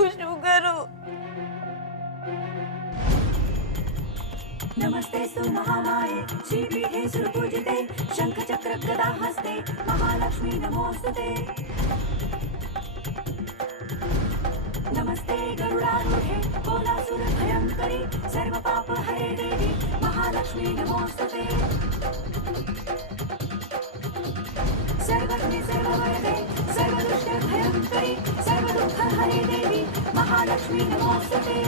હું શું કરું? नमस्तेस्तु महामाये श्रीपीठे सुरपूजिते शंखचक्र गदा हस्ते महालक्ष्मी नमोस्तुते। नमस्ते गरुडारूढे कोलासुर भयंकरी सर्व पाप हरे देवी महालक्ष्मी नमोस्तुते। सर्वज्ञ सर्ववरदे सर्वदुष्ट भयंकरी सर्व दुःख हरे देवी महालक्ष्मी नमोस्तुते।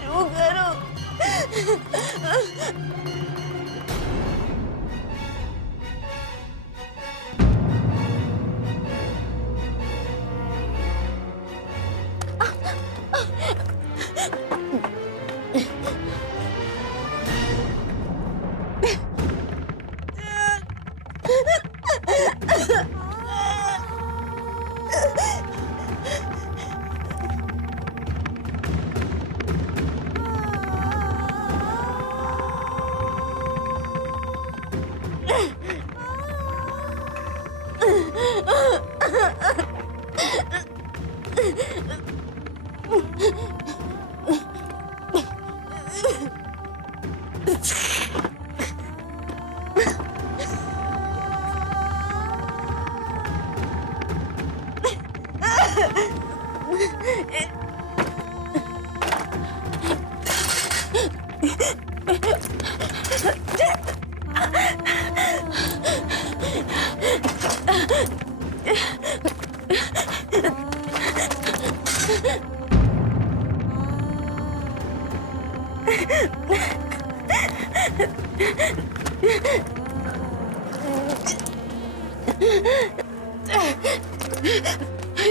શું કરું?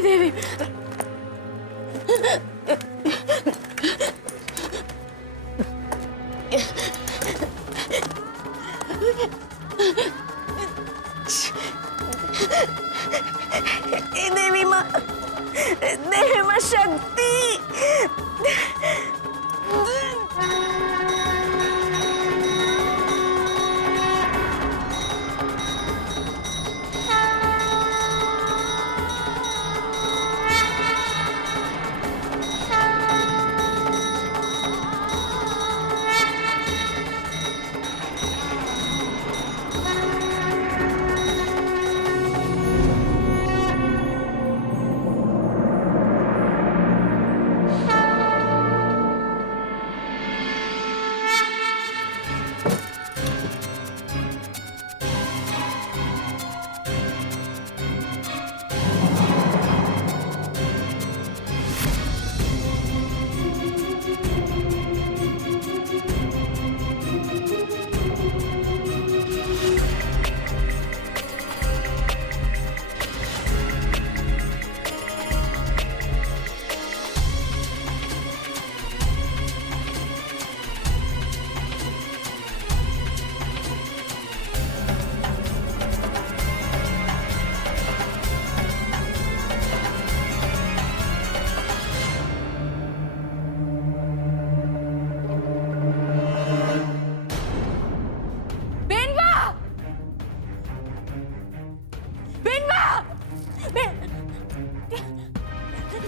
દેવી એ દેવીમાં દેહમાં શક્તિ.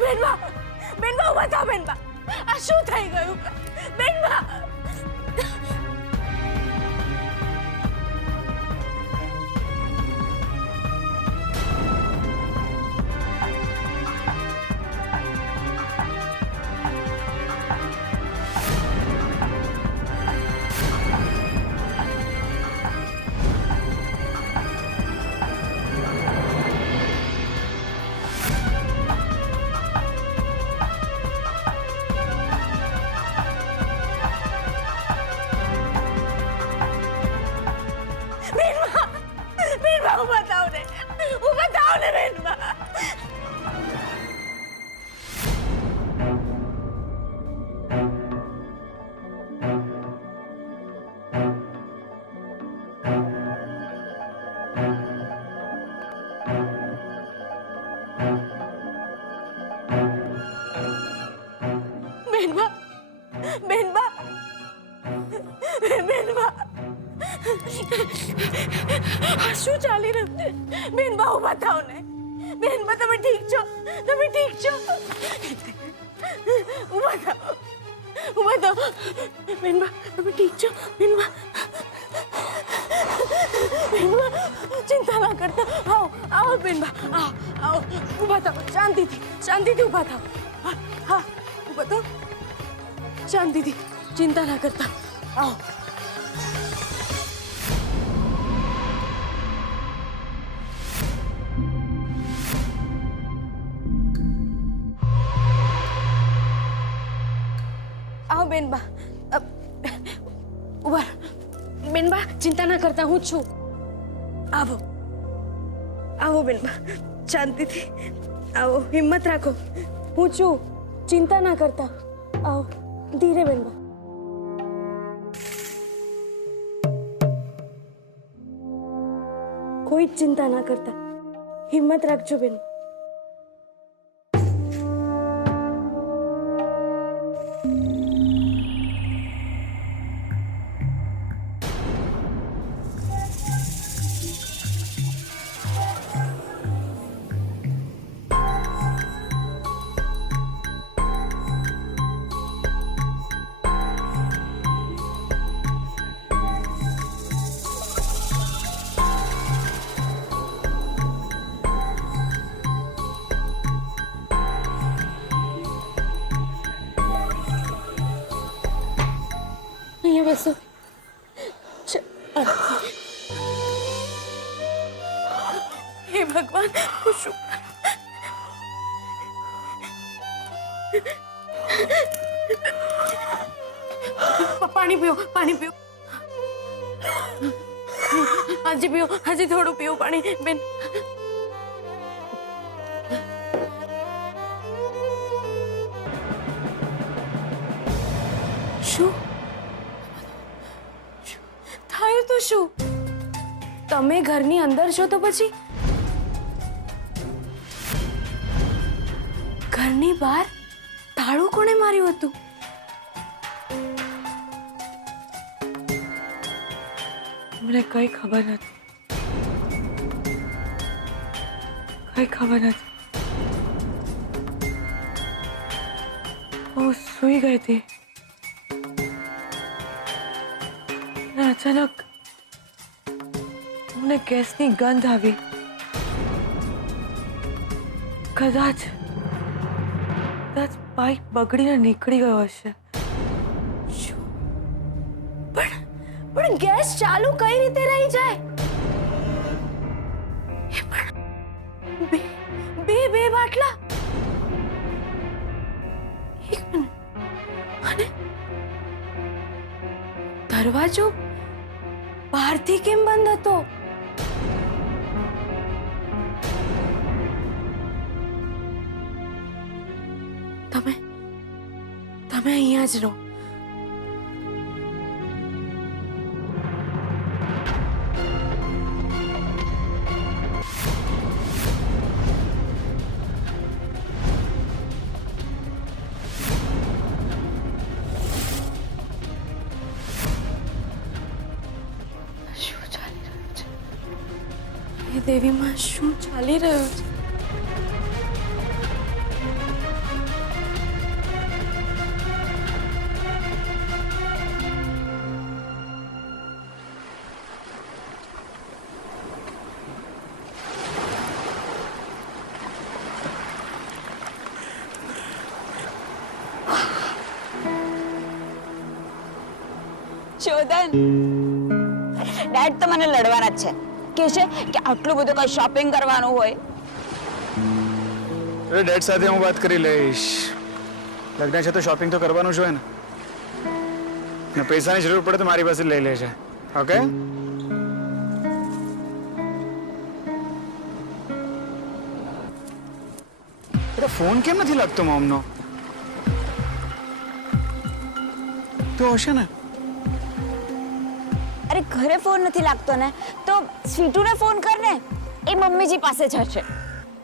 બેનબા, બેનબા ઉભા થાઓ બેનબા. આ શું થઈ ગયું બેનબા? આ શું ચાલી રહ્યું છે? બેનબા ઊભા થાવ ને. બેનબા તમે ઠીક છો? તમે ઠીક છો? ઊભા થાવ. ઊભા થાવ. બેનબા તમે ઠીક છો? બેનબા બેનબા ચિંતા ના કરતા. આવો આવો બેનબા. આવો આવો. ઊભા થાવ. શાંતિથી ઊભા થાવ. હા હા ઊભા થાવ. શાંતિથી. ચિંતા ના કરતા. આવો. આવો બેનબા. ઉભા. બેનબા ચિંતા ના કરતા, હું છું. આવો આવો બેનબા. શાંતિથી આવો. હિંમત રાખો. હું છું. ચિંતા ના કરતા. આવો ધીરે બેનબા. કોઈ જ ચિંતા ના કરતા. હિંમત રાખજો બેન. અહીંયા બેસો. હે ભગવાન, હું શું પાણી પીઓ, પાણી પીઓ. હજી પીઓ, હજી થોડું પીઓ પાણી બેન. શું થયું? તો શું? તમે ઘરની અંદર છો તો પછી ઘરની બહાર તાળું કોણે માર્યું હતું? મને કઈ ખબર નથી. કઈ ખબર નથી. હું સૂઈ ગઈ હતી અને અચાનક મને ગેસની ગંધ આવી. કદાચ પાઇપ બગડીને નીકળી ગયો હશે. પણ ગેસ ચાલુ કઈ રીતે રહી જાય? એ પણ બે બાટલા. એક મિનિટ. અને દરવાજો બહારથી કેમ બંધ હતો? તમે અહીંયા જ રહો. શું ચાલી રહ્યું છે? એ દેવીમાં શું ચાલી રહ્યું છે? ચોદન, ડેડ તો મને લડવાના જ છે. કે છે કે આટલું બધું કઈ શોપિંગ કરવાનું હોય. અરે ડેડ સાથે હું વાત કરી લઈશ. લગ્ન છે તો શોપિંગ તો કરવાનું જ હોય ને. ને પૈસાની જરૂર પડે તો મારી પાસે લઈ લેજે. ઓકે? ફોન કેમ નથી લાગતો મોમનો? તો હશે ને. અરે ઘરે ફોન નથી લાગતો ને તો સ્વીટુને ફોન કર ને. એ મમ્મીજી પાસે જ હશે.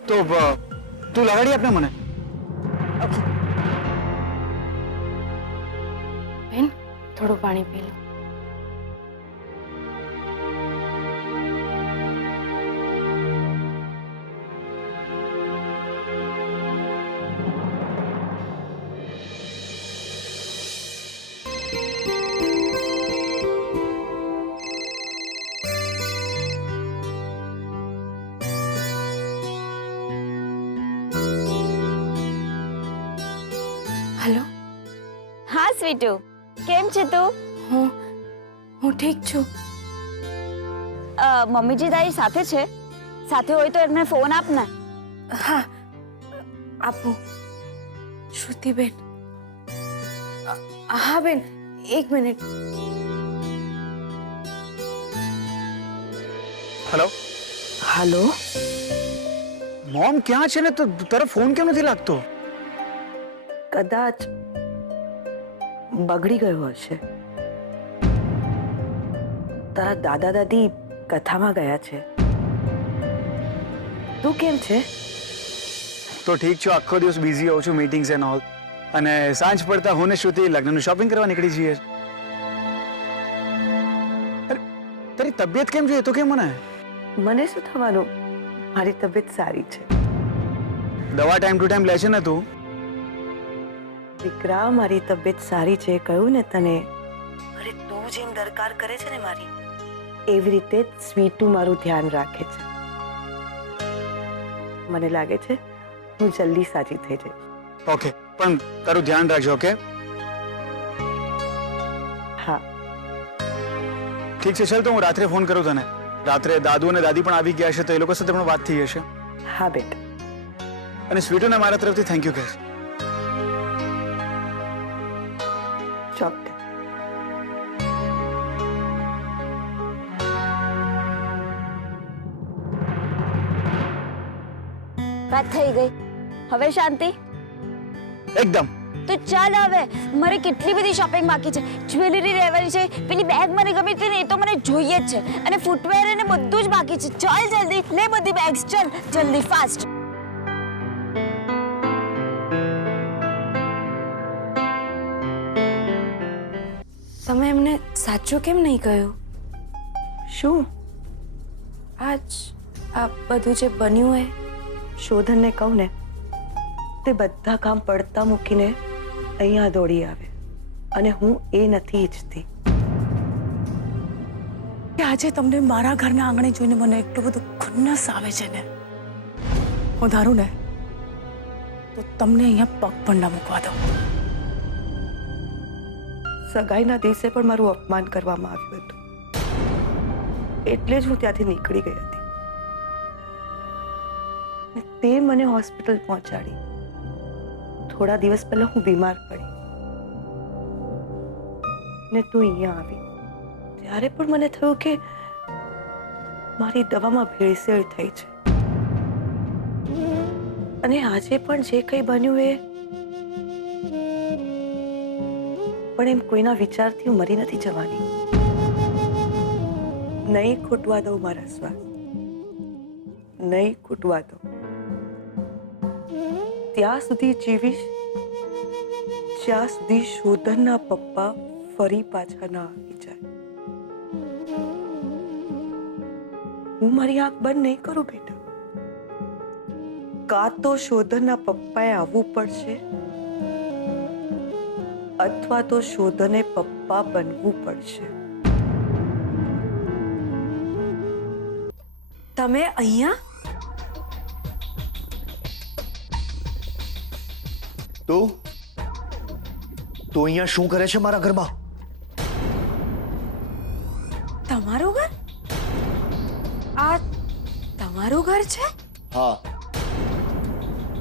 તો તું લગાડી આપને મને. ઓકે. બેન થોડું પાણી પી લો. હેલો, હા સ્વીટુ, કેમ છે તું? હું ઠીક છું. મમ્મીજી તારી સાથે છે? સાથે હોય તો એમને ફોન આપ ને. હા, આપું. શ્રુતિબેન. હા બેન, 1 મિનિટ. હેલો હાલો, મોમ ક્યાં છે ને? તો તારો ફોન કેમ નથી લાગતો? કદાચ બગડી ગયો હશે. તારા દાદા દાદી કથામાં ગયા છે. તું કેમ છે? તો ઠીક છે, આખો દિવસ બિઝી હોઉં છું, મીટિંગ્સ એન્ડ ઓલ. અને સાંજ પડતા હું ને શ્રુતિ લગ્નનું શોપિંગ કરવા નીકળી જઈએ. અરે, તારી તબિયત કેમ છે એ તો કે મને. મને શું થવાનું? મારી તબિયત સારી છે. દવા ટાઈમ ટુ ટાઈમ લે છે ને તું? દીકરા, મારી તબિયત સારી છે કહ્યું ને તને. અરે તું જેમ દરકાર કરે છે ને મારી, એવી રીતે જ સ્વીટુ મારું ધ્યાન રાખે છે. મને લાગે છે હું જલ્દી સાજી થઈ જઈશ. ઓકે, પણ તારું ધ્યાન રાખજો. ઓકે? હા, ઠીક છે, ચાલ તો હું રાત્રે ફોન કરું તને. રાત્રે દાદુ અને દાદી પણ આવી ગયા છે, તો એ લોકો સાથે પણ વાત થઈ જશે. હા બેટા. અને સ્વીટુને મારા તરફથી થેન્ક યુ કહેશ. ચોક્કસ. વાત થઈ ગઈ, હવે શાંતિ? એકદમ. તો ચાલ હવે, મારે કેટલી બધી શોપિંગ બાકી છે. જ્વેલરી લેવાની છે, પેલી બેગ મને ગમી હતી ને, એ તો મને જોઈએ જ છે. અને ફૂટવેર અને બધું જ બાકી છે. ચાલ જલ્દી લે બધી બેગ્સ, ચાલ જલ્દી ફાસ્ટ. તમે એમને સાચું કેમ નહીં કહ્યું? શું? આજ આ બધું જે બન્યું એ શોધનને કહું ને, તે બધા કામ પડતા મૂકીને અહીંયા દોડી આવે, અને હું એ નથી ઈચ્છતી. કે આજે તમને મારા ઘરના આંગણે જોઈને મને એટલું બધું ખુન્નસ આવે છે ને, હું ધારું ને તો તમને અહીંયા પગ પણ ના મૂકવા દઉં. સગાઈના દિવસે પણ મારું અપમાન કરવામાં આવ્યું હતું, એટલે જ હું ત્યાંથી નીકળી ગઈ હતી. ને તે મને હોસ્પિટલ પહોંચાડી. થોડા દિવસ પહેલા હું બીમાર પડી ને તું અહીંયા આવી. ત્યારે પણ મને થયું કે મારી દવામાં ભેળસેળ થઈ છે. અને આજે પણ જે કંઈ બન્યું એ પણ એમ કોઈના વિચારથી હું મરી નથી જવાની. નહીં ખૂટવા દઉં મારા શ્વાસ, નહીં ખૂટવા દઉં. ત્યાં સુધી જીવીશ જ્યાં સુધી શોધનના પપ્પા ફરી પાછા ના આવી જાય. હું મારી આંખ બંધ નહીં કરું બેટા. કાં તો શોધનના પપ્પાએ આવવું પડશે, અથવા તો શોધને પપ્પા બનવું પડશે. તમે અહીંયા? તું અહીંયા શું કરે છે મારા ઘરમાં? તમારું ઘર? આ તમારું ઘર છે? હા.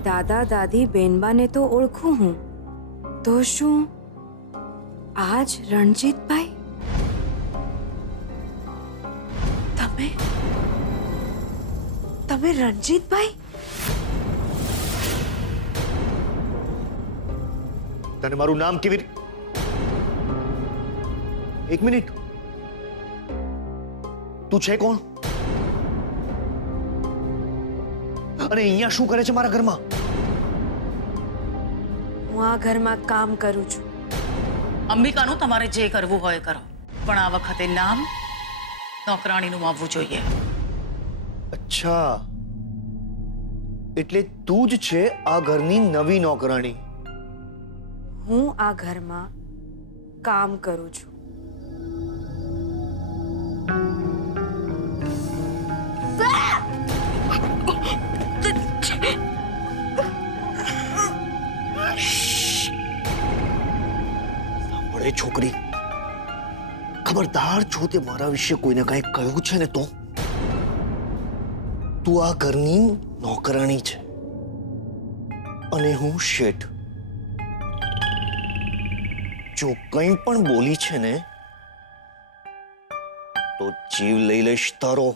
દાદા દાદી બેનબાને તો ઓળખું હું. તો શું આજ રણજીતભાઈ? તમે રણજીતભાઈ? તને મારું નામ કેવી એક મિનિટ, તું છે કોણ અને અહીંયા શું કરે છે મારા ઘરમાં? હું આ ઘરમાં કામ કરું છું. અંબિકાનું તમારે જે કરવું હોય કરો, પણ આ વખતે નામ નોકરાણીનું આવવું જોઈએ. અચ્છા, એટલે તું જ છે આ ઘરની નવી નોકરાણી? હું આ ઘરમાં કામ કરું છું. અરે છોકરી, ખબરદાર જો તે મારા વિશે કોઈને કંઈ કહ્યું છે ને તો તું આ ઘરની નોકરાણી છે અને હું શેઠ. જો કંઈ પણ બોલી છે ને તો જીવ લઈ લઈશ તારો.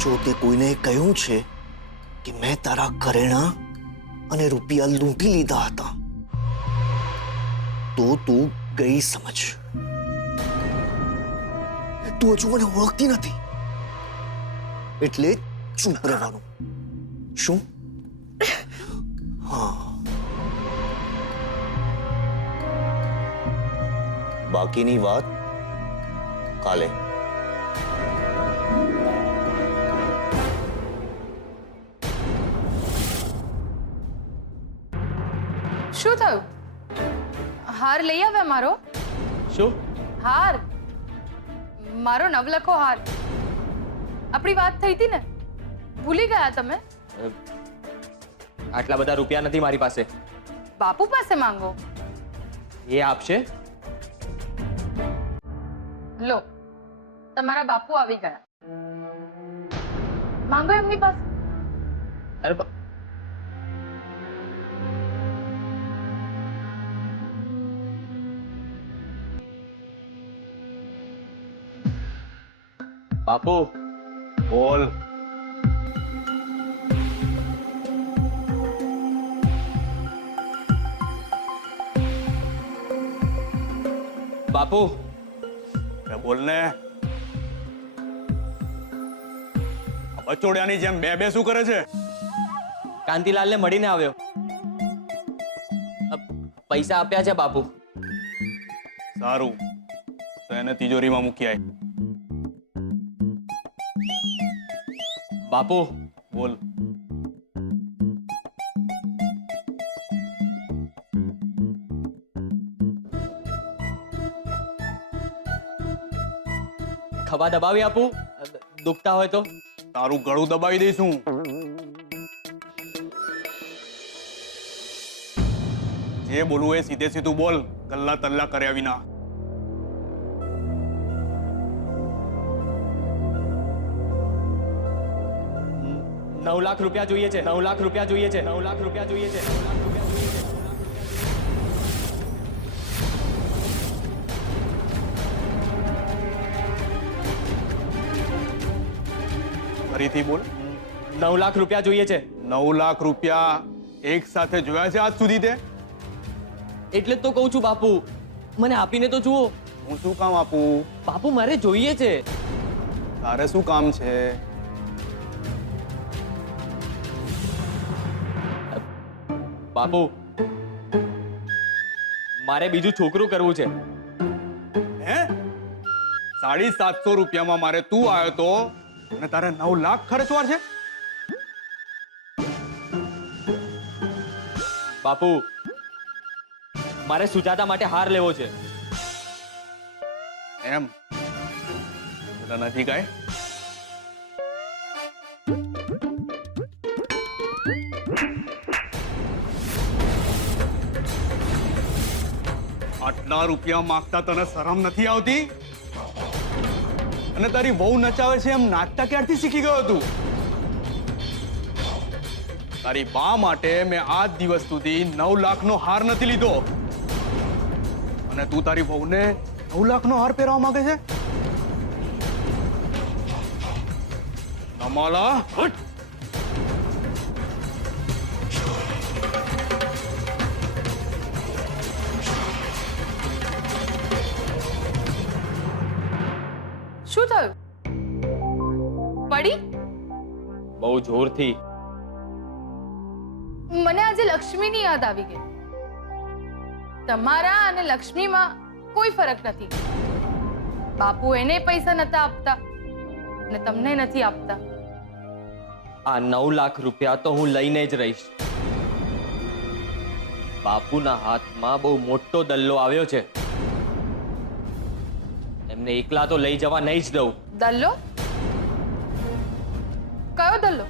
જો તે કોઈને કહ્યું છે કે મેં તારા ઘરેણા અને રૂપિયા લૂંટી લીધા હતા તો તું ગઈ સમજ. તું હજુ મને ઓળખતી નથી એટલે ચૂપ રહેવાનું. શું? હા, બાકીની વાત કાલે. શું થયું? હાર લઈ આવ્યા મારો? શું? હાર, મારો નવલખો હાર. આપણી વાત થઈ હતી ને, ભૂલી ગયા તમે? આટલા બધા રૂપિયા નથી મારી પાસે. બાપુ પાસે માંગો. એ આપશે? લો, તમારા બાપુ આવી ગયા. માંગો એમની પાસે. અરે બાપુ બોલ. બાપુ બોલ ને. બચોડિયાની જેમ બે શું કરે છે? કાંતિલાલને મળીને આવ્યો. પૈસા આપ્યા છે બાપુ. સારું, તો એને તિજોરીમાં મૂકી આય. બાપુ બોલ. ખભા દબાવી આપું દુખતા હોય તો? તારું ગળું દબાવી દઈશું. જે બોલવું એ સીધે સીધું બોલ, કલ્લા તલ્લા કર્યા વિના. 9 લાખ રૂપિયા જોઈએ છે. 9 લાખ રૂપિયા જોઈએ છે. 9 લાખ રૂપિયા જોઈએ છે. 9 લાખ રૂપિયા જોઈએ છે. ફરીથી બોલ. 9 લાખ રૂપિયા જોઈએ છે. 9 લાખ રૂપિયા એક સાથે જોયા છે આજ સુધી તે? એટલે જ તો કહું છું બાપુ, મને આપીને તો જુઓ. હું શું કામ આપું? બાપુ મારે જોઈએ છે. તારે શું કામ છે? બાપુ મારે બીજું છોકરું કરવું છે. હે? 750 રૂપિયામાં મારે તું આવ્યો તો અને તારે 9 લાખ ખર્ચવા છે? બાપુ મારે સુજાતા માટે હાર લેવો છે. એમ એટલે નથી કાંઈ? આટલા રૂપિયા માંગતા તને શરમ નથી આવતી? અને તારી વહુ નચાવે છે એમ નાચતા ક્યારથી શીખી ગયો તું? તારી બા માટે મેં આજ દિવસ સુધી 9 લાખનો હાર નથી લીધો અને તું તારી વહુને 9 લાખનો હાર પહેરવા માંગે છે? નમાલા હટ! શું થયું? પડી? બહુ જોરથી. મને આજે લક્ષ્મીની યાદ આવી ગઈ. તમારા અને લક્ષ્મીમાં કોઈ ફરક નથી. બાપુ એને પૈસા નતા આપતા અને તમને નથી આપતા. આ 9 લાખ રૂપિયા તો હું લઈને જ રહીશ. બાપુના હાથમાં બહુ મોટો દલ્લો આવ્યો છે. એમને એકલા તો લઈ જવા નહીં જ દઉં. દલ્લો? કયો દલ્લો?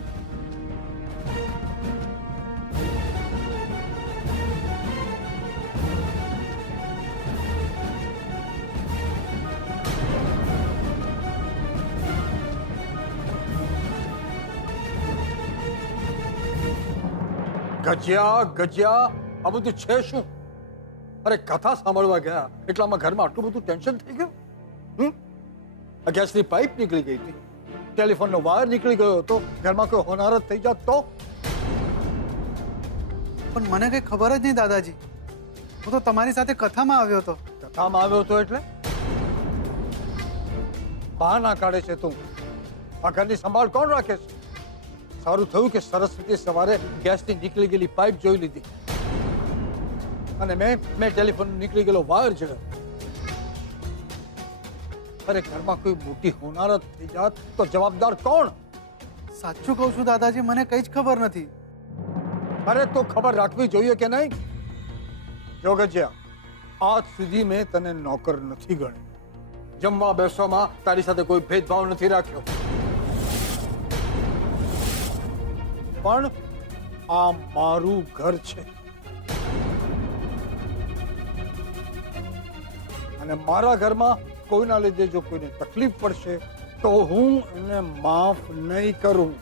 ગજ્યા ગજ્યા આ બધું છે શું? અરે કથા સાંભળવા ગયા એટલામાં ઘરમાં આટલું બધું ટેન્શન થઈ ગયું. આ ગેસની પાઇપ નીકળી ગઈ હતી, ટેલિફોનનો વાયર નીકળી ગયો હતો, ઘરમાં કોઈ હોનારત થઈ જાત તો? પણ મને કઈ ખબર જ નહીં દાદાજી. હું તો તમારી સાથે કથામાં આવ્યો હતો. કથામાં આવ્યો હતો એટલે બહાના કાઢે છે તું. આ ઘરની સંભાળ કોણ રાખે છે? સારું થયું કે સરસ્વતી સવારે ગેસની નીકળી ગયેલી પાઇપ જોઈ લીધી અને મેં ટેલિફોન નીકળી ગયેલો વાયર જોયો. અરે ઘરમાં કોઈ મોટી હોનારત થઈ જાત તો જવાબદાર કોણ? સાચું કહું છું દાદાજી, મને કઈ જ ખબર નથી. અરે તો ખબર રાખવી જોઈએ કે નહીં? જો ગજ્યા, આજ સુધી મેં તને નોકર નથી ગણ્યો. જમવા બેસવામાં તારી સાથે કોઈ ભેદભાવ નથી રાખ્યો. પણ આ મારું ઘર છે અને મારા ઘરમાં કોઈના લીધે જો કોઈને તકલીફ પડશે તો હું એને માફ નહીં કરું.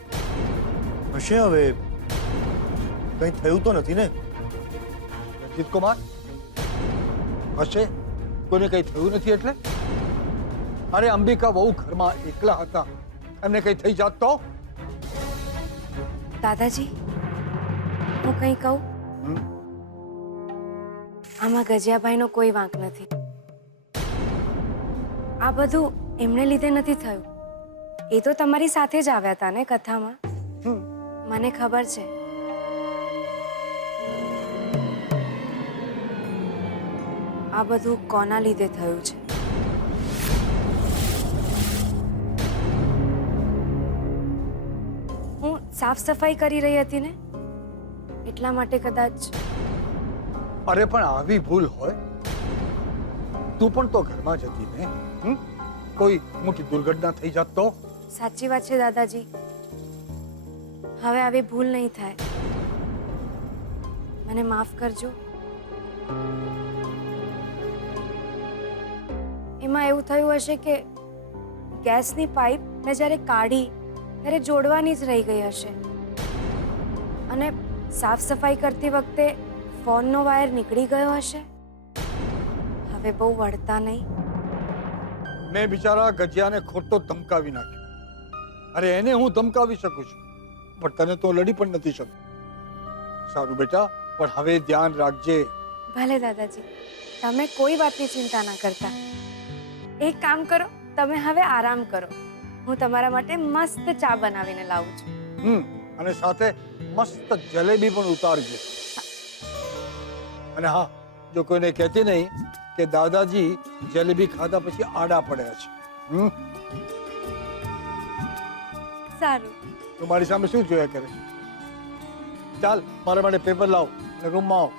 હશે હવે કંઈ થયું તો નથી ને? રંજીત કુમાર, હશે કોઈને કંઈ થયું નથી એટલે? અરે અંબિકા બહુ ઘરમાં એકલા હતા, એમને કંઈ થઈ જાત તો? દાદાજી, હું કંઈ કહું? આમાં ગજિયાભાઈનો કોઈ વાંક નથી. આ બધું એમને લીધે નથી થયું. એ તો તમારી સાથે જ આવ્યા હતા ને કથામાં. મને ખબર છે. આ બધું કોના લીધે થયું છે? હું સાફ સફાઈ કરી રહી હતી ને, એટલા માટે કદાચ. અરે પણ આવી ભૂલ હોય? તું પણ તો ઘરમાં જ હતી ને. કોઈ મોટી દુર્ઘટના થઈ જાત તો? સાચી વાત છે દાદાજી, હવે આવી ભૂલ નહીં થાય. મને માફ કરજો. એમાં એવું થયું હશે કે ગેસની પાઇપ મેં જ્યારે કાઢી ત્યારે જોડવાની જ રહી ગઈ હશે અને સાફ સફાઈ કરતી વખતે ફોનનો વાયર નીકળી ગયો હશે. હવે બહુ વળતા નહીં. મેં બિચારા ગજિયાને ખોટો ધમકાવી નાખ્યો. અરે એને હું ધમકાવી શકું છું, પણ તને તો લડી પણ નથી શકું. સારું બેટા, પણ હવે ધ્યાન રાખજે. ભલે દાદાજી, તમે કોઈ વાતની ચિંતા ના કરતા. એક કામ કરો, તમે હવે આરામ કરો. હું તમારા માટે મસ્ત ચા બનાવીને લાવું છું. અને સાથે મસ્ત જલેબી પણ ઉતારજે. અને હા, જો કોઈને કહેતી નહીં કે દાદાજી જલેબી ખાધા પછી આડા પડ્યા છે. સારું. તું મારી સામે શું જોયા કરે? ચાલ મારા માટે પેપર લાવ અને રૂમમાં આવ.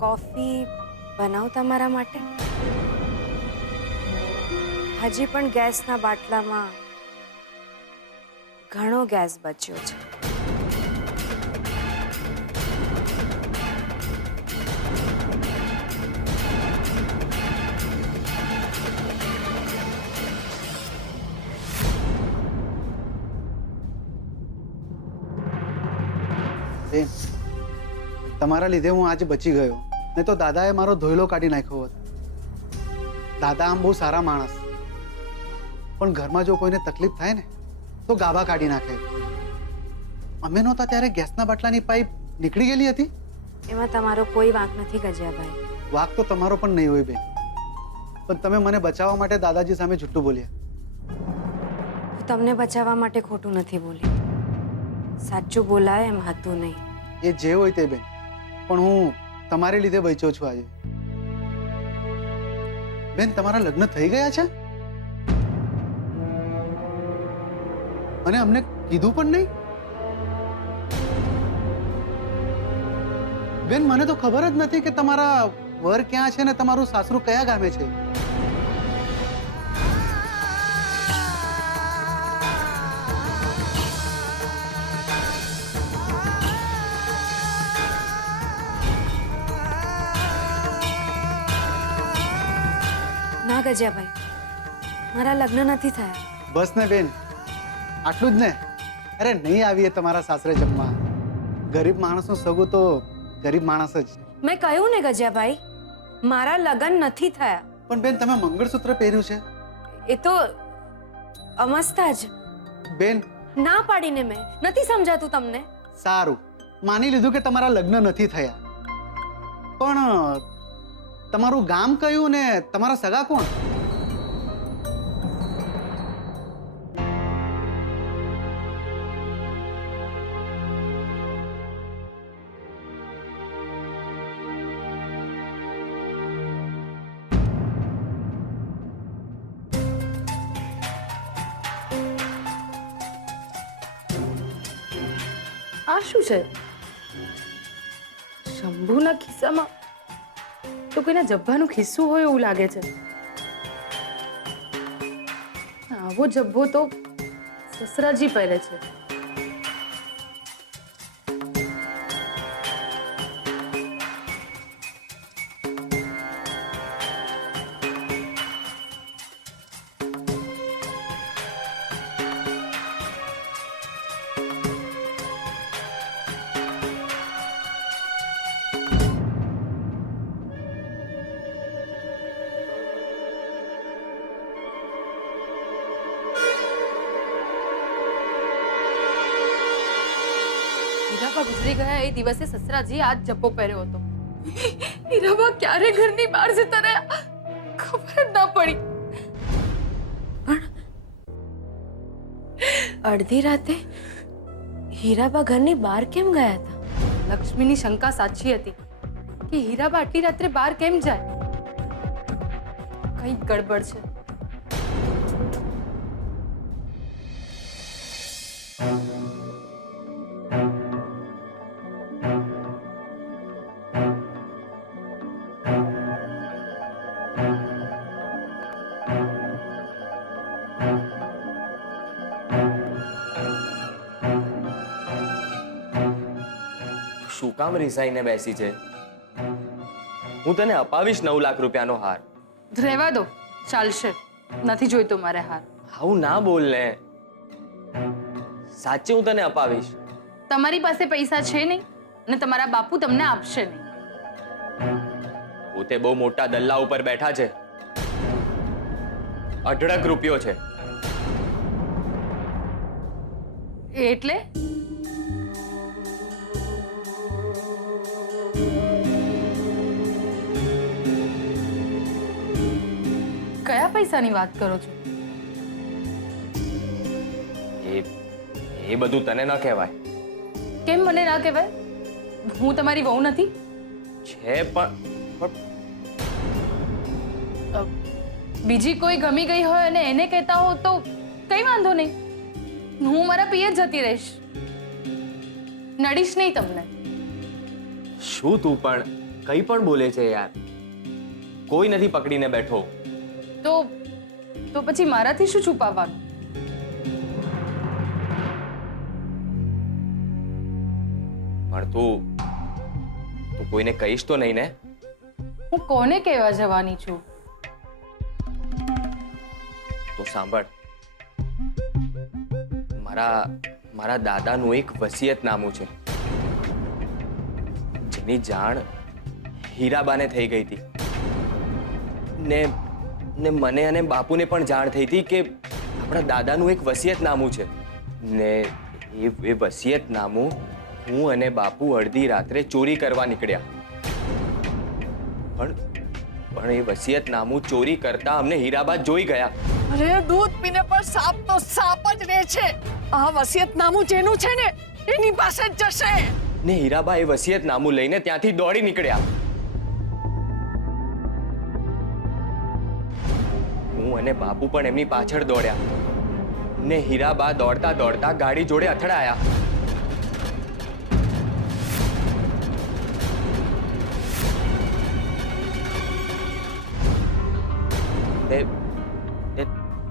કોફી બનાવું તમારા માટે? હજી પણ ગેસના બાટલામાં ઘણો ગેસ બચ્યો છે. બેન, તમારા લીધે હું આજે બચી ગયો, નહીં તો દાદાએ મારો ધોયલો કાઢી નાખ્યો હોત. દાદા આમ બહુ સારા માણસ, પણ ઘરમાં જો કોઈને તકલીફ થાય ને તો ગાભા કાઢી નાખે. અમે નહોતા ત્યારે ગેસના બાટલાની પાઇપ નીકળી ગયેલી હતી. એમાં તમારો કોઈ વાંક નથી ગજિયાભાઈ. વાંક તો તમારો પણ નહીં હોય બેન, પણ તમે મને બચાવવા માટે દાદાજી સામે જુઠ્ઠું બોલ્યા. હું તમને બચાવવા માટે ખોટું નથી બોલી. સાચું બોલાય એમ હતું નહીં. એ જે હોય તે બેન, પણ હું તમારી લીધે બચ્યો છું આજે. બેન, તમારા લગ્ન થઈ ગયા છે અને અમને કીધું પણ નહીં. બેન, મને તો ખબર જ નથી કે તમારા વર ક્યાં છે ને તમારું સાસરું કયા ગામે છે. ગજિયાભાઈ, મારા લગ્ન નથી થયા. બસ ને બેન, આટલું જ ને. અરે નહીં આવીએ તમારા સાસરે જમવા. ગરીબ માણસનું સગું તો ગરીબ માણસ જ. મેં કહ્યું ને ગજિયાભાઈ, મારા લગ્ન નથી થયા. પણ બેન, તમે મંગળસૂત્ર પહેર્યું છે. એ તો અમસ્તા જ. બેન, ના પાડીને મેં. નથી સમજાતું તમને? સારું, માની લીધું કે તમારા લગ્ન નથી થયા, પણ તમારું ગામ કયું ને તમારા સગા કોણ? આ શું છે? શંભુના ખિસ્સામાં તો કોઈના જબ્બાનું ખિસ્સું હોય એવું લાગે છે. આવો જબ્બો તો સસરાજી પહેરે છે. હીરાબા ગુજરી ગયા એ દિવસે સસરાજી આ જ જબ્બો પહેર્યો હતો. હીરાબા ક્યારે ઘરની બહાર જતા રહ્યા ખબર જ ના પડી. અડધી રાતે હીરાબા ઘરની બહાર કેમ ગયા હતા? લક્ષ્મીની શંકા સાચી હતી કે હીરાબા આટલી રાત્રે બહાર કેમ જાય. કંઈક ગડબડ છે. શું કામ રિસાઈને બેસી છે? હું તને અપાવીશ 9 લાખ રૂપિયાનો હાર. રહેવા દો, ચાલશે. નથી જોઈતો મારે હાર. આવું ના બોલ ને. સાચે હું તને અપાવીશ. તમારી પાસે પૈસા છે નહીં અને તમારા બાપુ તમને આપશે નહીં. પોતે બહુ મોટા દલ્લા ઉપર બેઠા છે. 18 રૂપિયો છે. એટલે કયા પૈસાની વાત કરો છો? એ બધું તને ન કહેવાય. કેમ મને ના કહેવાય? હું તમારી વહુ નથી? છે પણ બીજી કોઈ ગમી ગઈ હોય અને એને કહેતા હો તો કઈ વાંધો નહીં. હું મારા પિયર જતી રહીશ. નડીશ નહીં તમને. શું તું પણ કઈ પણ બોલે છે યાર. કોઈ નથી પકડીને બેઠો. તો પછી મારાથી શું છુપાવવાનું? પણ તું કોઈને કહીશ તો નહીં ને? હું કોને કહેવા જવાની છું? તો સાંભળ, મારા દાદાનું એક વસિયતનામું છે જેની જાણ હીરાબાને થઈ ગઈ હતી ને મને અને બાપુને પણ જાણ થઈ હતી કે આપણા દાદાનું એક વસિયતનામું છે ને એ વસિયતનામું હું અને બાપુ અડધી રાત્રે ચોરી કરવા નીકળ્યા. પણ એ વસિયતનામું ચોરી કરતા અમને હીરાબા જોઈ ગયા. અરે દૂધ પીને પણ સાપ તો સાપ જ રહે છે. આ વસિયતનામું જેનું છે ને એની પાસે જ જશે. ને હીરાબા એ વસિયતનામું લઈને ત્યાંથી દોડી નીકળ્યા. હું અને બાપુ પણ એમની પાછળ દોડ્યા ને હીરાબા દોડતા દોડતા ગાડી જોડે અથડાયા.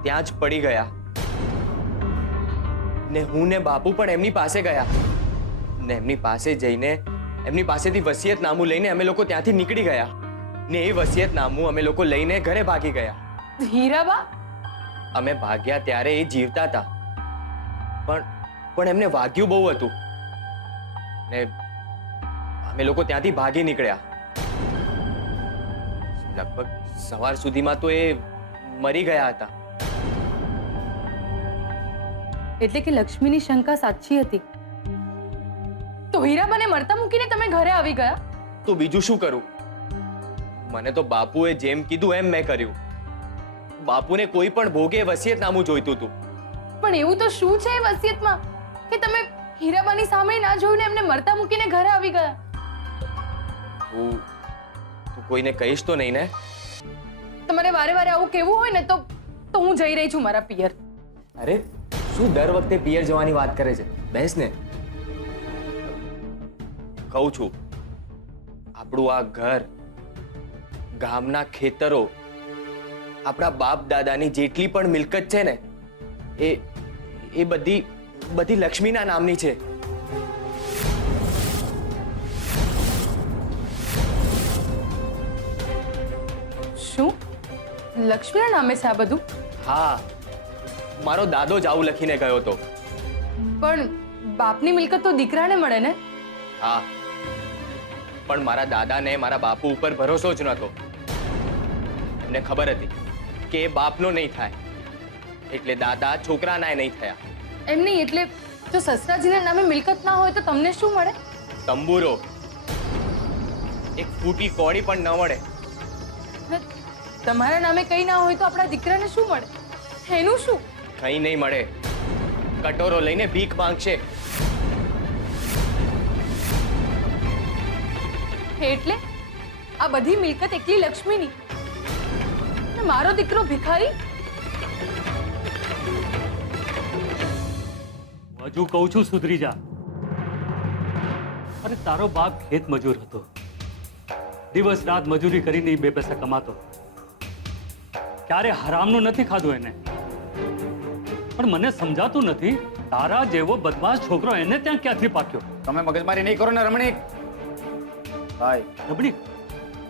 ત્યાં જ પડી ગયા ને હું ને બાપુ પણ એમની પાસે ગયા ને એમની પાસે જઈને એમની પાસેથી વસિયતનામું લઈને અમે લોકો ત્યાંથી નીકળી ગયા ને એ વસિયતનામું અમે લોકો લઈને ઘરે ભાગી ગયા. હીરાબા? અમે ભાગ્યા ત્યારે એ જીવતા હતા, પણ એમને વાગ્યું બહુ હતું ને અમે લોકો ત્યાંથી ભાગી નીકળ્યા. લગભગ સવાર સુધીમાં તો એ મરી ગયા હતા. એટલે કે લક્ષ્મીની શંકા સાચી હતી. તો હીરાબાને મરતા મૂકીને તમે ઘરે આવી ગયા? તો બીજું શું કરું? મને તો બાપુએ જેમ કીધું એમ મેં કર્યું. બાપુને કોઈ પણ ભોગે વસિયતનામું જોઈતું હતું. પણ એવું તો શું છે એ વસિયતમાં કે તમે હીરાબાની સામે ના જોઈને એમને મરતા મૂકીને ઘરે આવી ગયા? તું કોઈને કહીશ તો નહીં ને? તમારે વારે વારે આવું કેવું હોય ને તો હું જઈ રહી છું મારા પિયર. અરે શું દર વખતે પિયર જવાની વાત કરે છે? બેસ ને. કહું છું, આપણું આ ઘર, ગામના ખેતરો, આપણા બાપ દાદાની જેટલી પણ મિલકત છે ને એ બધી લક્ષ્મીના નામની છે. શું લક્ષ્મીના નામે છે આ બધું? હા, મારો દાદો જ આવું લખીને ગયો હતો. પણ બાપની મિલકત તો દીકરાને મળે ને? હા, પણ મારા દાદાને મારા બાપુ ઉપર ભરોસો જ નહોતો. એમને ખબર હતી કે એ બાપનો નહીં થાય, એટલે દાદા છોકરાના નહીં થયા. એમ નહીં, એટલે જો સસરાજીના નામે મિલકત ના હોય તો તમને શું મળે? તંબુરો, એક ફૂટી કોડી પણ ન મળે. ને તમારા નામે કઈ ના હોય તો આપણા દીકરાને શું મળે? એનું શું? કઈ નહીં મળે. કટોરો લઈને ભીખ માંગશે. એટલે આ બધી મિલકત એકલી લક્ષ્મીની ને મારો દીકરો ભિખારી? હજુ કહું છું સુધરી જા. અરે તારો બાપ ખેત મજૂર હતો, દિવસ રાત મજૂરી કરીને બે પૈસા કમાતો. ક્યારે હરામનું નથી ખાધું એને. પણ મને સમજાતું નથી તારા જેવો બદમાશ છોકરો એને ત્યાં ક્યાંથી પાક્યો? તમે મગજમારી નહીં કરો ને રમણીક. ભાઈ રબડી,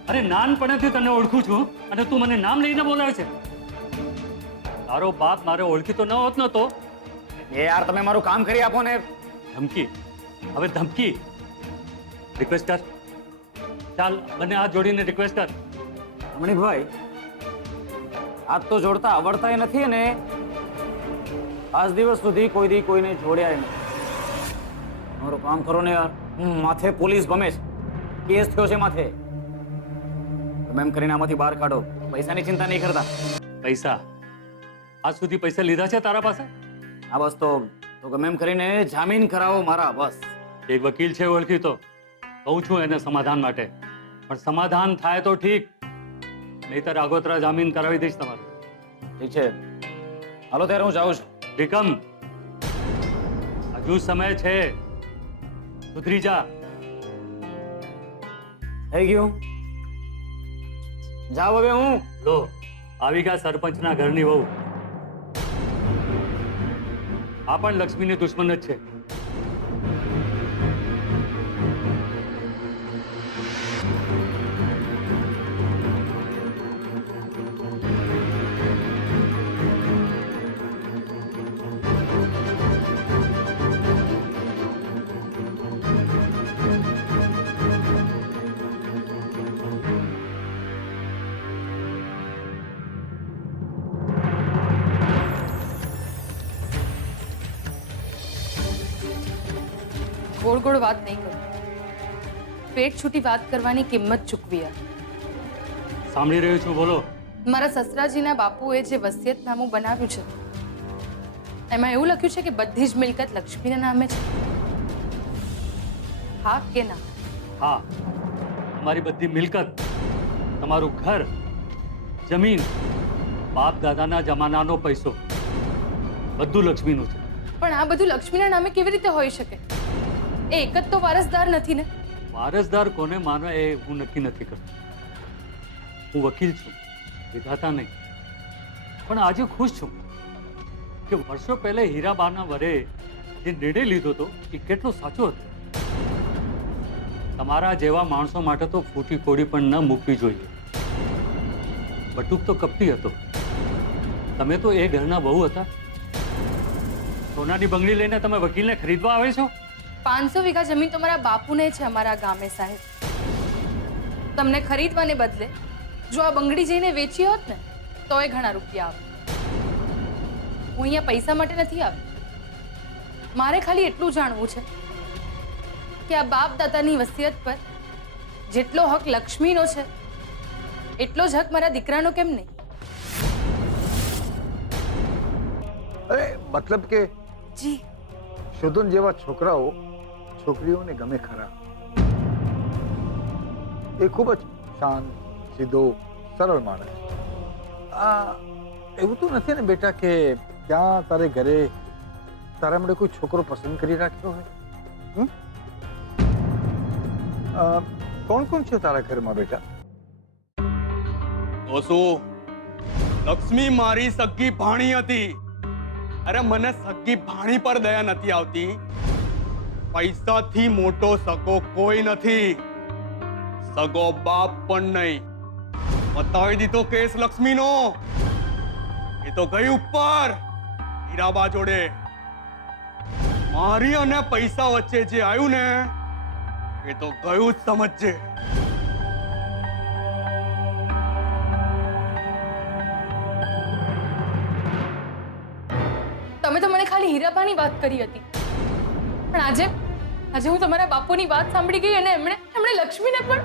અરે નાનપણેથી તને ઓળખું છું અને તું મને નામ લઈને બોલાવે છે. તારો બાપ મારે ઓળખીતો ન હોત નતો. એ યાર તમે મારું કામ કરી આપો ને. ધમકી? હવે ધમકી? રિક્વેસ્ટ કર. ચાલ બંને હાથ જોડીને રિક્વેસ્ટ કર. રમણીકભાઈ, હાથ તો જોડતા આવડતાય નથી ને આજ દિવસ સુધી કોઈ દી કોઈને જોડ્યા નથી. મારું કામ કરો ને યાર. માથે પોલીસ ગમે છે, કેસ થયો છે માથે. તમે એમ કરીને આમાંથી બહાર કાઢો. પૈસાની ચિંતા નહીં કરતા. પૈસા? આજ સુધી પૈસા લીધા છે તારા પાસે? હા બસ, તો ગમે એમ કરીને જામીન કરાવો મારા. બસ. એક વકીલ છે ઓળખીતો, કહું છું એને સમાધાન માટે. પણ સમાધાન થાય તો ઠીક, નહીતર આગોતરા જામીન કરાવી દઈશ તમારું. ઠીક છે, હાલો ત્યારે હું જાઉં છું. વિક્રમ, હજુ સમય છે, સુધરી જા. થઈ ગયું, જાઓ હવે હું. લો આવી ગયા સરપંચના ઘરની વહુ. આ પણ લક્ષ્મીની દુશ્મન જ છે. ગોળ ગોળ વાત નહીં કરો. પેટ છૂટી વાત કરવાની કિંમત ચૂકવી આ. સાંભળી રહ્યો છું, બોલો. મારા સસરાજીના બાપુએ જે વસિયતનામું બનાવ્યું છે એમાં એવું લખ્યું છે કે બધી જ મિલકત લક્ષ્મીના નામે છે. હા કે ના? હા, તમારી બધી મિલકત, તમારું ઘર, જમીન, બાપ દાદાના જમાનાનો પૈસો, બધું લક્ષ્મીનું છે. પણ આ બધું લક્ષ્મીના નામે કેવી રીતે હોઈ શકે? એ એક જ તો વારસદાર નથી ને? વારસદાર કોને માનો એ હું નક્કી નથી કરતો. હું વકીલ છું, વિધાતા નહીં. પણ આજે ખુશ છું કે વર્ષો પહેલા હીરાબાના વરે જે નિર્ણય લીધો હતો એ કેટલો સાચો હતો. તમારા જેવા માણસો માટે તો ફૂટી કોડી પણ ન મૂકવી જોઈએ. બટુક તો કપટી હતો, તમે તો એ ઘરના બહુ હતા. સોનાની બંગડી લઈને તમે વકીલને ખરીદવા આવે છો? 500 વીઘા જમીન તો મારા બાપુને છે અમારા ગામે સાહેબ. તમને ખરીદવાને બદલે જો આ બંગડી જઈને વેચી હોત ને તો એ ઘણા રૂપિયા આવે. હું અહીંયા પૈસા માટે નથી આવી. મારે ખાલી એટલું જાણવું છે કે આ બાપ દાદાની વસિયત પર જેટલો હક લક્ષ્મીનો છે એટલો જ હક મારા દીકરાનો કેમ નહીં? અરે મતલબ કે જી શોધન જેવા છોકરાઓ છોકરીઓને ગમે ખરા. એ ખૂબ જ શાંત, સીધો, સરળ માણસ. આ એવું તો નથી ને બેટા કે ત્યાં તારે ઘરે તારા માટે કોઈ છોકરો પસંદ કરી રાખ્યો હોય? કોણ કોણ છે તારા ઘરમાં બેટા? તો શું લક્ષ્મી મારી સગી ભાણી હતી. અરે મને સગી ભાણી પર દયા નથી આવતી. પૈસાથી મોટો સગો કોઈ નથી. સગો બાપ પણ નહીં. બતાવી દીધો કેસ લક્ષ્મીનો. એ તો ગઈ ઉપર હીરાબા જોડે. મારી અને પૈસા વચ્ચે જે આવ્યું ને એ તો ગયું જ સમજજે. તમે તો મને ખાલી હીરાબાની વાત કરી હતી, પણ આજે હું તમારા બાપુની વાત સાંભળી ગઈ અને એમણે લક્ષ્મીને પણ.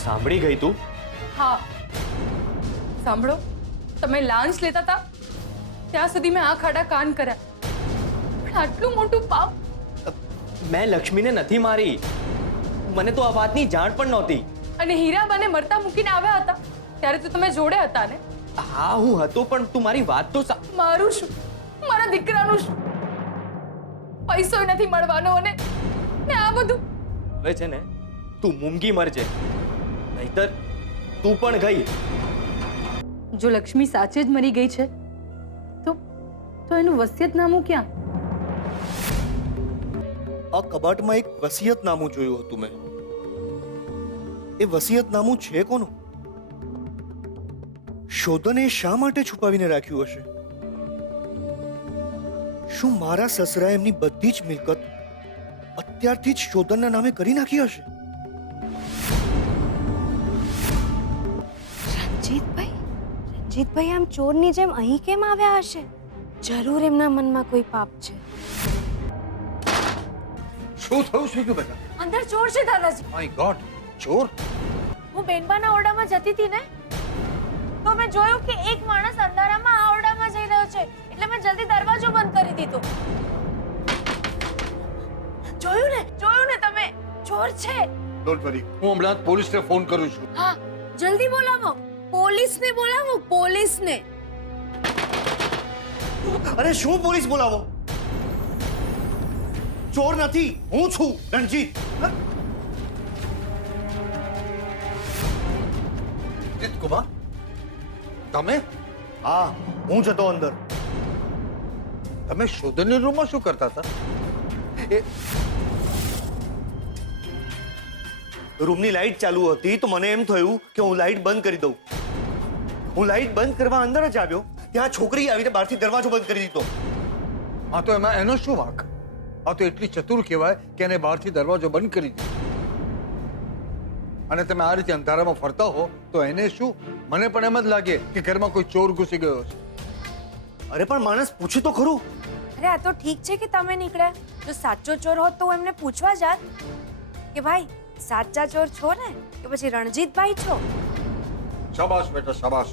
સાંભળી ગઈ તું? હા સાંભળો, તમે લાંચ લેતા હતા ત્યાં સુધી મેં આંખ આડા કાન કર્યા, પણ આટલું મોટું પાપ. મેં લક્ષ્મીને નથી મારી. મને તો આ વાતની જાણ પણ નહોતી. અને હીરાબાને મરતા મૂકીને આવ્યા હતા ત્યારે તો તમે જોડે હતા ને? હા હું હતો, પણ તું મારી વાત તો મારું શું, મારા દીકરાનું શું? પૈસો નથી મળવાનો અને આ બધું. હવે છે ને તું મૂંગી મરજે, નહીતર તું પણ ગઈ. જો લક્ષ્મી સાચે જ મરી ગઈ છે તો એનું વસિયતનામું ક્યાં? આ કબાટમાં એક વસિયતનામું જોયું હતું મેં. એ વસિયતનામું છે કોનું? શોધને શા માટે છુપાવીને રાખ્યું હશે? શું મારા સસરાએ એમની બધી જ મિલકત અત્યારથી જ શોધનના નામે કરી નાખી હશે? રણજીતભાઈ આમ ચોરની જેમ અહીં કેમ આવ્યા હશે? જરૂર એમના મનમાં કોઈ પાપ છે. શું થયું શું બેટા? અંદર ચોર છે દાદાજી. માય ગોડ, ચોર? હું બેનબાના ઓરડામાં જતી હતી ને તો મેં જોયું કે એક માણસ અંધારામાં આ ઓરડામાં જઈ રહ્યો છે, એટલે મેં જલ્દી દરવાજો બંધ કરી દીધો. જોયું ને તમે? ચોર છે. ડોન્ટ વરી, હું હમણાં પોલીસને ફોન કરું છું. હા જલ્દી બોલાવો. પોલીસને બોલાવો, પોલીસને. અરે શું પોલીસ બોલાવો? ચોર નથી, હું છું રણજીત. રણજીત કુમાર, તમે? હા હું જતો અંદર. તમે શોધનની રૂમમાં શું કરતા હતા? રૂમની લાઈટ ચાલુ હતી તો મને એમ થયું કે હું લાઈટ બંધ કરી દઉં. હું લાઈટ બંધ કરવા અંદર જ આવ્યો, ત્યાં છોકરી આવીને બહારથી દરવાજો બંધ કરી દીધો. હા તો એમાં એનો શું વાંક? આ તો એટલી ચતુર કહેવાય કે એને બહારથી દરવાજો બંધ કરી દીધો. અને તમે આ રીતે અંધારામાં ફરતા હો તો એને શું? મને પણ એમ જ લાગે કે ઘરમાં કોઈ ચોર ઘૂસી ગયો છે. અરે પણ માણસ પૂછે તો ખરું. અરે આ તો ઠીક છે કે તમે નીકળ્યા. જો સાચો ચોર હોત તો હું એમને પૂછવા જાત કે ભાઈ સાચા ચોર છો ને કે પછી રણજીતભાઈ છો? શાબાશ બેટા શાબાશ,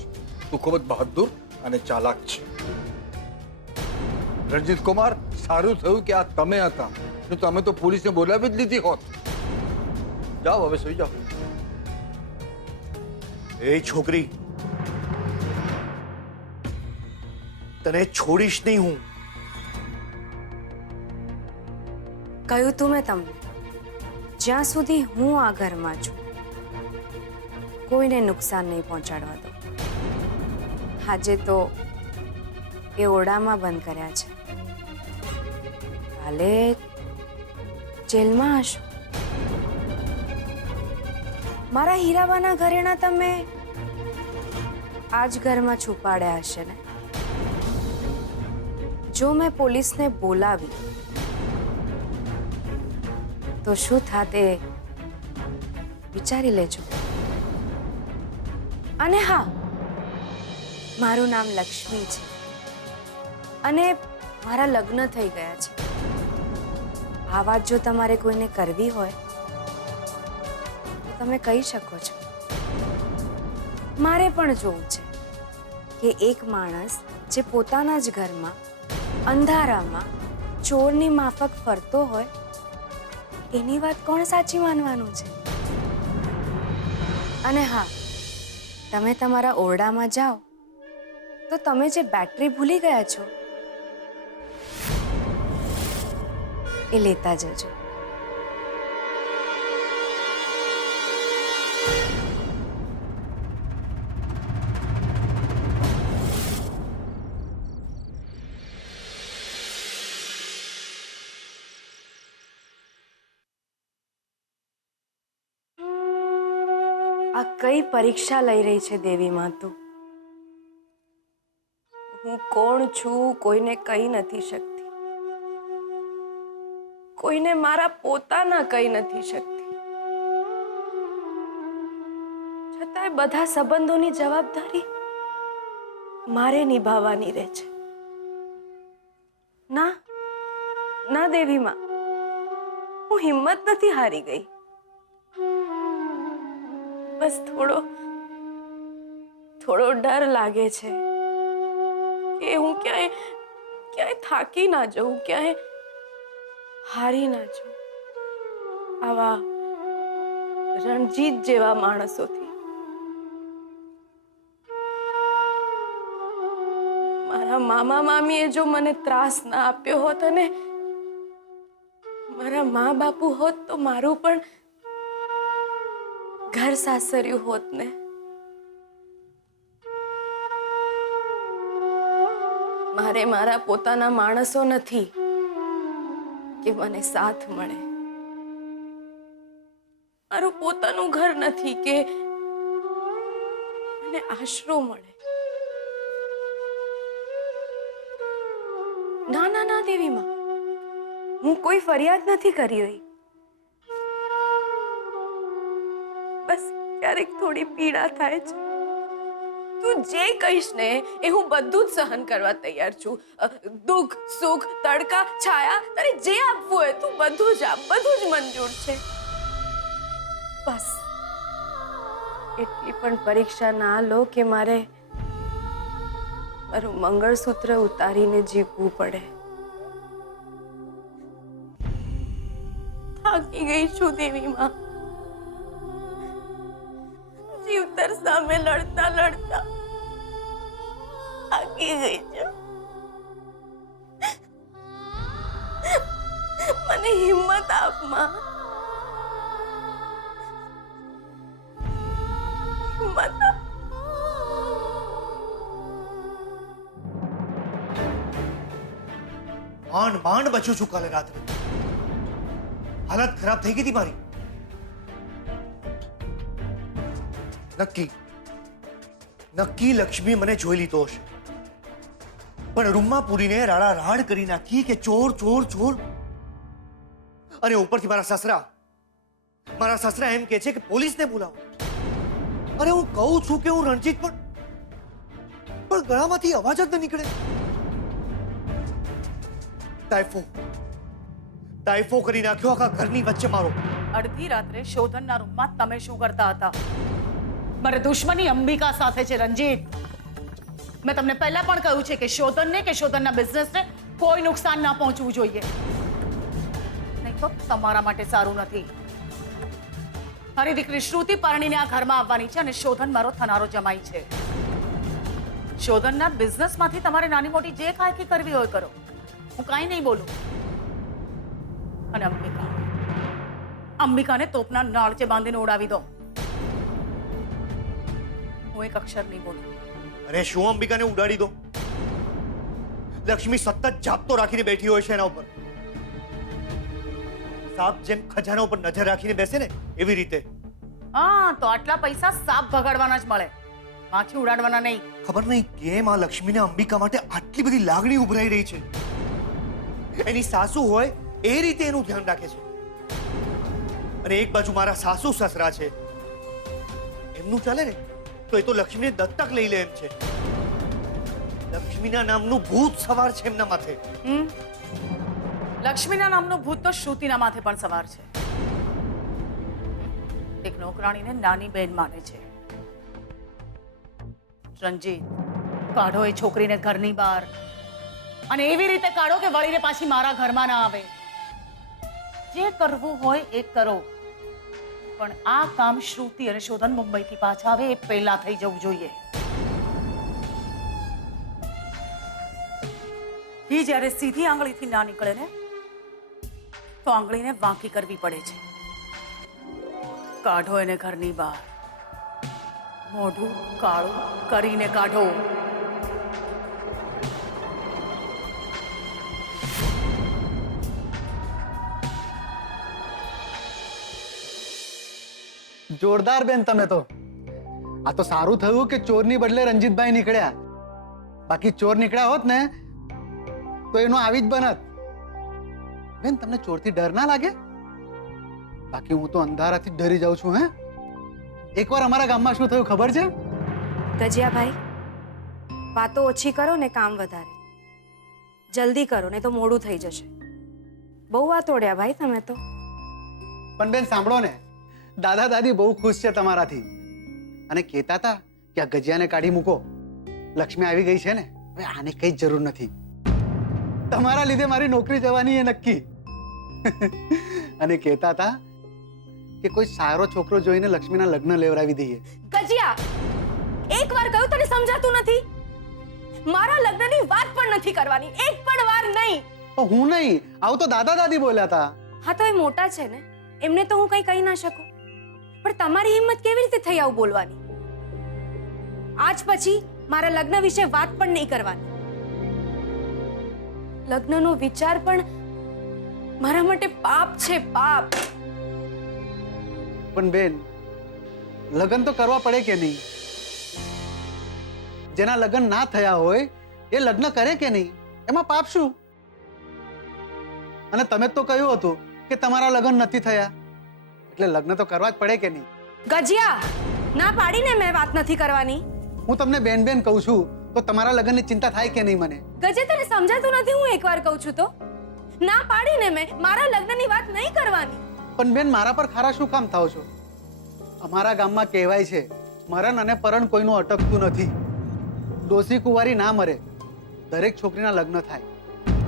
તું ખૂબ જ બહાદુર અને ચાલાક છે. રણજીત કુમાર, સારું થયું કે આ તમે હતા, નહીં તો અમે તો પોલીસને બોલાવી જ લીધી હોત. જાઓ હવે સુઈ જાઓ. એ છોકરી, તને છોડીશ નહીં હું. કહ્યું તું મેં તમને, જ્યાં સુધી હું આ ઘરમાં છું કોઈને નુકસાન નહીં પહોંચાડવા દો. આજે તો એ ઓરડામાં બંધ કર્યા છે, કાલે જેલમાં હશો. મારા હીરાબાના ઘરેણા તમે આ જ ઘરમાં છુપાડ્યા હશે ને? જો મેં પોલીસને બોલાવી તો શું થાતે વિચારી લેજો. અને હા, મારું નામ લક્ષ્મી છે અને મારા લગ્ન થઈ ગયા છે. આ વાત જો તમારે કોઈને કરવી હોય તો તમે કહી શકો છો. મારે પણ જોવું છે કે એક માણસ જે પોતાના જ ઘરમાં અંધારામાં ચોરની માફક ફરતો હોય એની વાત કોણ સાચી માનવાનું છે? અને હા, તમે તમારા ઓરડામાં જાઓ તો તમે જે બેટરી ભૂલી ગયા છો એ લેતા જજો. આ કઈ પરીક્ષા લઈ રહી છે દેવી માં તું? હું કોણ છું કોઈને કહી નથી શકતી, કોઈને મારા પોતાના કહી નથી શકતી, છતાંય બધા સંબંધોની જવાબદારી મારે નિભાવવાની રહે છે. ના ના દેવી માં, હું હિંમત નથી હારી ગઈ. બસ થોડો ડર લાગે છે કે હું ક્યાંય થાકી ના જાઉં, ક્યાંય હારી ના જાઉં. આવા રણજીત જેવા માણસોથી. મારા મામા મામીએ જો મને ત્રાસ ના આપ્યો હોત અને મારા મા બાપુ હોત તો મારું પણ ઘર સાસર્યું હોત ને. મારે મારા પોતાના માણસો નથી કે મને સાથ મળે. મારું પોતાનું ઘર નથી કે મને આશરો મળે. ના ના ના દેવી માં, હું કોઈ ફરિયાદ નથી કરી રહી. બસ ક્યારેક થોડી પીડા થાય છે. તું જે કહીશ ને એ હું બધું જ સહન કરવા તૈયાર છું. દુઃખ સુખ તડકા છાયા તારે જે આપવું હોય તું બધું જ આપ, બધું જ મંજૂર છે. બસ એટલી પણ પરીક્ષા ના લો કે મારે મારું મંગળસૂત્ર ઉતારીને જીવવું પડે. થાકી ગઈ છું દેવી માં. જીવતર સામે લડતા લડતા થાકી ગઈ છું. મને હિંમત આપ માં, હિંમત આપ. માંડ બચ્યો છું કાલે રાત્રે. હાલત ખરાબ થઈ ગઈ હતી મારી. નક્કી લક્ષ્મી મને જોઈ લીધો હશે, પણ રૂમમાં પૂરીને રાડા રાડ કરી નાખી કે ચોર ચોર ચોર. અને ઉપરથી મારા સસરા એમ કહે છે કે પોલીસને બોલાવો. અરે હું કહું છું કે હું રણજીત પણ ગળામાંથી અવાજ જ ન નીકળે. ટાઈફો કરી નાખ્યો આખા ઘરની વચ્ચે મારો. અડધી રાત્રે શોધનના રૂમમાં તમે શું કરતા હતા? મારે દુશ્મની અંબિકા સાથે છે રંજીત. મેં તમને પહેલા પણ કહ્યું છે કે શોધનને કે શોધનના બિઝનેસને કોઈ નુકસાન ના પહોંચવું જોઈએ, નહીં તો તમારા માટે સારું નથી. મારી દીકરી શ્રુતિ પરણીને આ ઘરમાં આવવાની છે અને શોધન મારો થનારો જમાઈ છે. શોધનના બિઝનેસમાંથી તમારે નાની મોટી જે ખાયકી કરવી હોય કરો, હું કાંઈ નહીં બોલું. અને અંબિકાને તોપના નાળચે બાંધીને ઉડાવી દો. હું એક અક્ષર નહીં બોલું. અરે શું અંબિકાને ઉડાડી દો? લક્ષ્મી સતત જાપતો રાખીને બેઠી હોય છે એના ઉપર. સાપ જેમ ખજાના ઉપર નજર રાખીને બેસે ને એવી રીતે. હા તો આટલા પૈસા સાપ ભગાડવાના જ મળે, માખી ઉડાડવાના નહીં. ખબર નહીં કેમ આ લક્ષ્મીને અંબિકા માટે આટલી બધી લાગણી ઉભરાઈ રહી છે. એની સાસુ હોય એ રીતે એનું ધ્યાન રાખે છે, અને એક બાજુ મારા સાસુ સસરા છે, એમનું ચાલે ને તો એ તો લક્ષ્મીને દત્તક લઈ લે એમ છે. લક્ષ્મીના નામનું ભૂત સવાર છે એમના માથે. લક્ષ્મીના નામનું ભૂત તો શ્રુતિના માથે પણ સવાર છે. એક નોકરાણીને નાની બહેન માને છે. રંજીત, કાઢો એ છોકરીને ઘરની બહાર, અને એવી રીતે કાઢો કે વળીને પાછી મારા ઘરમાં ના આવે. જે કરવું હોય એ કરો, પણ આ કામ શ્રુતિ અને શોધન મુંબઈથી પાછા આવે એ પહેલા થઈ જવું જોઈએ. એ જ્યારે સીધી આંગળીથી ના નીકળે ને તો આંગળીને વાંકી કરવી પડે છે. કાઢો એને ઘરની બહાર, મોઢું કાળું કરીને કાઢો. જોરદાર બેન તમે તો. આ તો સારું થયું કે ચોરની બદલે રંજીતભાઈ નીકળ્યા, બાકી ચોર નીકળ્યા હોત ને તો એનું આવી જ બનત. બેન તમને ચોરથી ડર ના લાગે? બાકી હું તો અંધારાથી જ ડરી જાઉં છું. હે, એકવાર અમારા ગામમાં શું થયું ખબર છે? ગજિયાભાઈ, વાતો ઓછી કરો ને કામ વધારે. જલ્દી કરો ને તો મોડું થઈ જશે. બહુ વાત ઓળ્યા ભાઈ તમે તો. પણ બેન સાંભળો ને, દાદા દાદી બહુ ખુશ છે તમારાથી, અને કહેતા હતા કે આ ગજિયાને કાઢી મૂકો, લક્ષ્મી આવી ગઈ છે ને, હવે આને કઈ જ જરૂર નથી. તમારા લીધે મારી નોકરી જવાની એ નક્કી. અને કહેતા હતા કે કોઈ સારો છોકરો જોઈને લક્ષ્મીના લગ્ન લેવડાવી દઈએ. ગજિયા, એકવાર કહ્યું તને સમજાતું નથી? મારા લગ્નની વાત પણ નથી કરવાની, એક પણ વાર નહીં. હું નહીં, આવું તો દાદા દાદી બોલ્યા હતા. હા તો એ મોટા છે ને, એમને તો હું કઈ કહી ના શકું, પણ તમારી હિંમત કેવી રીતે થઈ આવું બોલવાની? આજ પછી મારા લગ્ન વિશે વાત પણ નહીં કરવાની. લગ્નનો વિચાર પણ મારા માટે પાપ છે, પાપ. પણ બેન, લગ્ન તો કરવા પડે કે નહીં? જેના લગ્ન ના થયા હોય એ લગ્ન કરે કે નહીં, એમાં પાપ શું? અને તમે તો કહ્યું હતું કે તમારા લગ્ન નથી થયા, એટલે લગ્ન તો કરવા જ પડે કે નહીં? ગજિયા, ના પાડીને મેં વાત નથી કરવાની. હું તમને બેન બેન કહું છું તો તમારા લગ્નની ચિંતા થાય કે નહીં મને? ગજે, તને સમજાતું નથી? હું એકવાર કહું છું તો ના પાડીને મેં મારા લગ્નની વાત નહીં કરવાની. પણ બેન, મારા પર ખારા શું કામ થાવ છો? અમારા ગામમાં કહેવાય છે, મરણ અને પરણ કોઈનું અટકતું નથી. ડોસી કુંવારી ના મરે, દરેક છોકરીના લગ્ન થાય.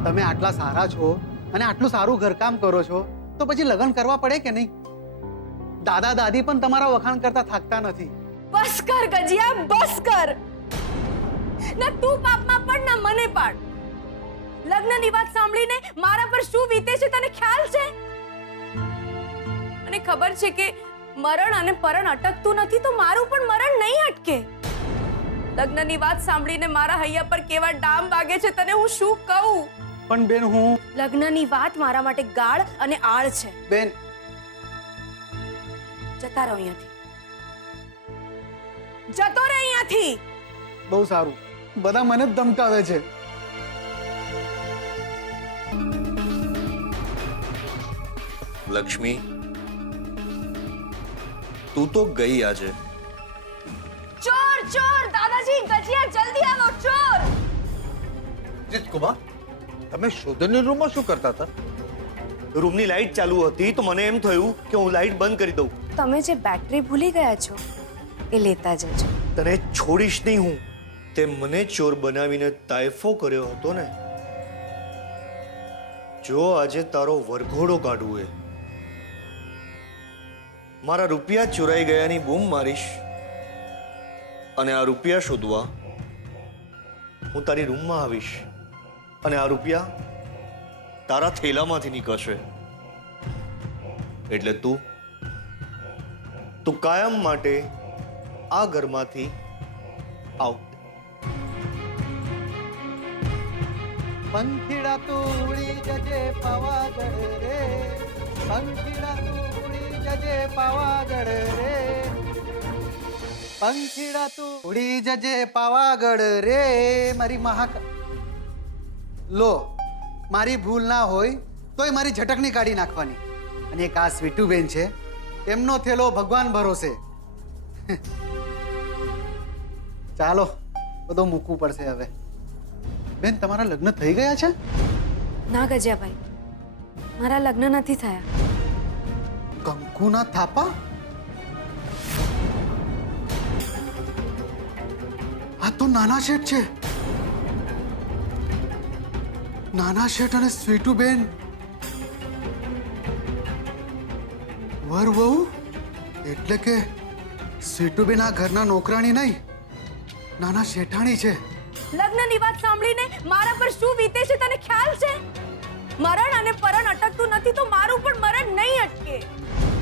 તમે આટલા સારા છો અને આટલું સારું ઘરકામ કરો છો તો પછી લગ્ન કરવા પડે કે નહીં? દાદા દાદી પણ તમારા વખાણ કરતા થાકતા નથી. બસ કર ગજિયા, બસ કર. ના તું પાપમાં પડ, ના મને પાડ. લગ્નની વાત સાંભળીને મારા પર શું વીતે છે તને ખ્યાલ છે? અને ખબર છે કે મરણ અને પરણ અટકતું નથી તો મારું પણ મરણ નહીં અટકે. લગ્નની વાત સાંભળીને મારા હૈયા પર કેવા ડામ વાગે છે તને હું શું કહું? પણ બેન, હું લગ્નની વાત મારા માટે ગાળ અને આળ છે. બેન, જતા રહો અહીંયાથી, જતો રહે અહીંયાથી. બહુ સારું, બધા મને જ ધમકાવે છે. લક્ષ્મી, તું તો ગઈ આજે. ચોર, ચોર! દાદાજી, ગજિયા, જલ્દી આવો, ચોર! જીત કુમાર, તમે શોધનની રૂમમાં શું કરતા હતા? રૂમની લાઈટ ચાલુ હતી તો મને એમ થયું કે હું લાઈટ બંધ કરી દઉં. તમે જે બેટરી ભૂલી ગયા છો એ લેતા જજો. તને છોડીશ નહીં હું. તે મને ચોર બનાવીને તાયફો કર્યો હતો ને, જો આજે તારો વરઘોડો કાઢવું એ મારા રૂપિયા ચોરાઈ ગયાની બૂમ મારીશ, અને આ રૂપિયા શોધવા હું તારી રૂમમાં આવીશ, અને આ રૂપિયા તારા થેલામાંથી નીકળશે. એટલે તું કાયમ માટે આ ઘરમાંથી આઉટ. પંખીડા તું ઉડી જજે પાવાગઢ રે, પંખીડા તું ઉડી જજે પાવાગઢ રે પંખીડા તું ઉડી જજે પાવાગઢ રે મારી મહાકા લો મારી ભૂલ ના હોય તોય મારી ઝટકની કાઢી નાખવાની અને એક આ સ્વીટુબેન છે એમનો થેલો ભગવાન ભરોસે ચાલો બધું મૂકવું પડશે હવે બેન તમારા લગ્ન થઈ ગયા છે ના ગજિયાભાઈ મારા લગ્ન નથી થયા કંકુના થાપા આ તો નાના શેઠ છે નાના શેઠ અને સ્વીટુબેન વર વહુ એટલે કે સ્વીટુબેન આ ઘરના નોકરાણી નહીં નાના શેઠાણી છે લગ્નની વાત સાંભળીને મારા પર શું વીતે છે તને ખ્યાલ છે મરણ અને પરણ અટકતું નથી તો મારું પણ મરણ નહીં અટકે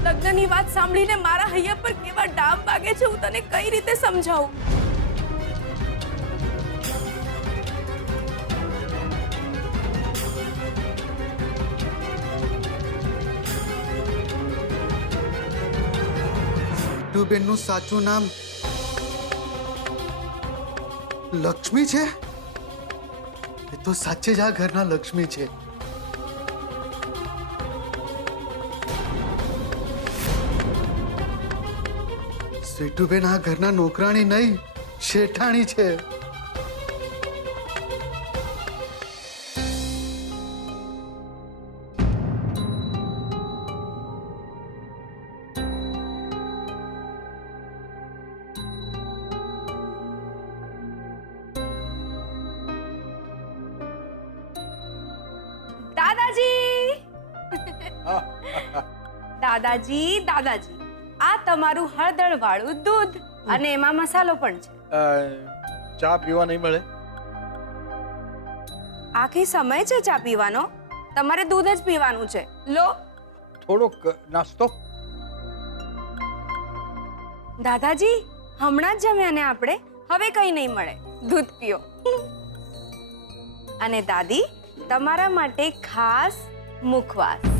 લગ્નની વાત સાંભળીને મારા હૈયા પર કેવા ડામ વાગે છે હું તને કઈ રીતે સમજાવું સ્વીટુબેન નું સાચું નામ લક્ષ્મી છે એ તો સાચે જ આ ઘરના લક્ષ્મી છે સ્વીટુબેન આ ઘરના નોકરાણી નહીં શેઠાણી છે દાદાજી દાદાજી આ તમારું હળદર વાળું દૂધ અને એમાં મસાલો પણ છે ચા પીવા નહીં મળે આખી સમય છે ચા પીવાનો તમારે દૂધ જ પીવાનું છે લો થોડોક નાસ્તો દાદાજી હમણાં જ જમ્યા ને આપણે હવે કઈ નહીં મળે દૂધ પીઓ અને દાદી તમારા માટે ખાસ મુખવાસ